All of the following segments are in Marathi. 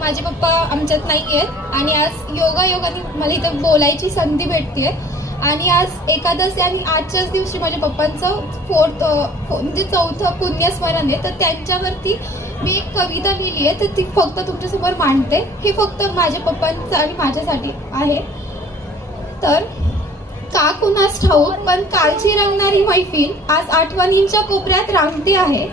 माझे पप्पा आमच्यात नाही आहेत आणि आज योगायोगाने मला इथं बोलायची संधी भेटते. आणि आज एकादशी आणि आजच्याच दिवशी माझ्या पप्पांचं म्हणजे चौथं पुण्यस्मरण आहे. तर त्यांच्यावरती मी एक कविता लिहिली आहे, तर ती फक्त तुमच्यासमोर मांडते. हे फक्त माझ्या पप्पांचं आणि माझ्यासाठी आहे. तर का कुणास ठाऊक पण कालची रंगणारी मैफिल आज आठवणींच्या कोपऱ्यात रांगते आहे.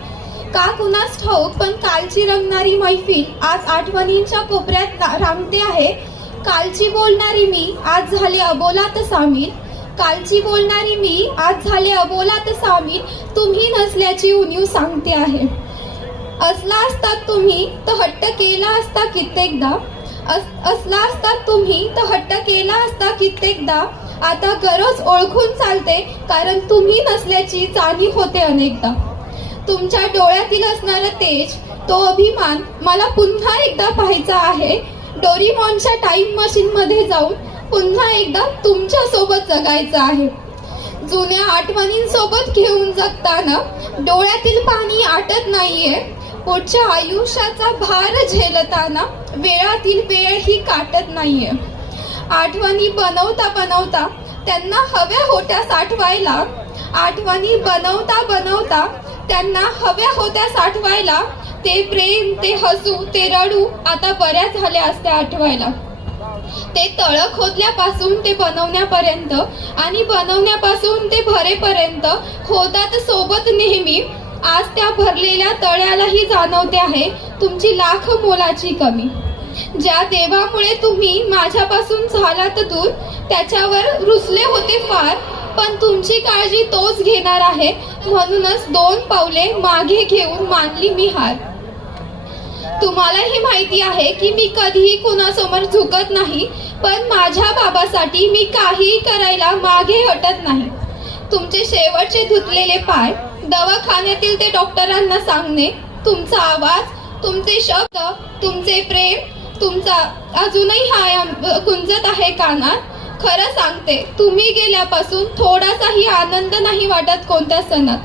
का कुणास ठाऊक पण कालची रंगणारी मैफिल आज आठवणींच्या कोपऱ्यात रांगते आहे. कालची बोलणारी मी आज झाले अबोलात सामील. कालची बोलणारी मी आज झाले अबोलात सामील. तुम्ही नसल्याची उणीव सांगते आहे. असला असतात तुम्ही तर हट्ट केला असता कित्येकदा. असला असतात तुम्ही तर हट्ट केला असता कित्येकदा. आता गरज ओळखून चालते कारण तुम्ही नसल्याची जाणीव होते अनेकदा. तुमच्या डोळ्यातील असणारा तेज, तो अभिमान मला पुन्हा एकदा पाहायचा आहे. डोरीमॉनच्या टाइम मशीन मध्ये जाऊन पुन्हा एकदा तुमच्या सोबत जगायचं आहे. जुन्या आठवणींसोबत घेऊन जगताना डोळ्यातील पाणी आटत नाहीये. पुढच्या आयुष्याचा भार झेलताना वेळातील वेळ ही काटत नाहीये. आठवणी बनवता बनवता त्यांना हव्या होत्या साठवायला. आठवणी बनवता बनवता त्यांना हव्या होत्या साठवायला. ते प्रेम, ते हसू, ते रडू आता बऱ्याच झाल्या असत्या आठवायला. ते तळ खोदल्यापासून ते बनवण्यापर्यंत आणि बनवण्यापासून ते भरेपर्यंत होतात सोबत नेहमी. आज त्या भरलेल्या तळ्यालाही जाणवते आहे तुमची लाख मोलाची कमी. ज्या देवामुळे तुम्ही माझ्यापासून झालात दूर त्याच्यावर रुसले होते फार. पण तुमची काळजी तोच घेणार आहे म्हणूनच 2 पावले मागे घेऊन मानली मी हार. तुम्हालाही माहिती आहे की मी कधीही कुणासमोर झुकत नाही. पण माझ्या बाबासाठी मी काहीही करायला मागे हटत नाही. तुमचे शेवटचे धुतलेले पाय दवाखान्यातील ते डॉक्टरांना सांगणे. तुमचा आवाज, तुमचे शब्द, तुमचे प्रेम, तुमचा अजूनही हा गुंजत आहे कानात. खरं सांगते तुम्ही गेल्यापासून थोडासाही आनंद नाही वाटत कोणत्या सणात.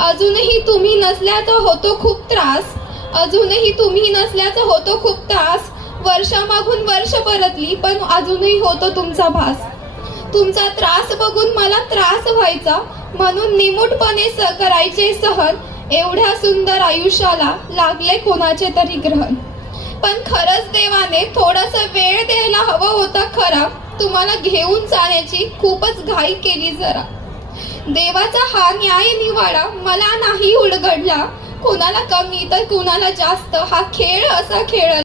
अजूनही तुम्ही नसल्याचा होतो खूप त्रास. अजूनही तुम्ही नसल्याचा होतो खूप त्रास. वर्षामागून वर्ष परतली पण अजूनही होतो तुमचा भास. तुमचा त्रास बघून मला त्रास व्हायचा म्हणून निमूटपणे करायचे सहन. एवढ्या सुंदर आयुष्याला लागले कोणाचे तरी ग्रहण. पण खरंच देवाने थोडासा वेळ द्यायला हवा होता खरा. तुम्हाला घेऊन जाण्याची खूपच घाई केली जरा. देवाचा हा न्याय निवाडा मला नाही उलगडला. कुणाला कमी तर कुणाला जास्त हा खेळ असा खेळ.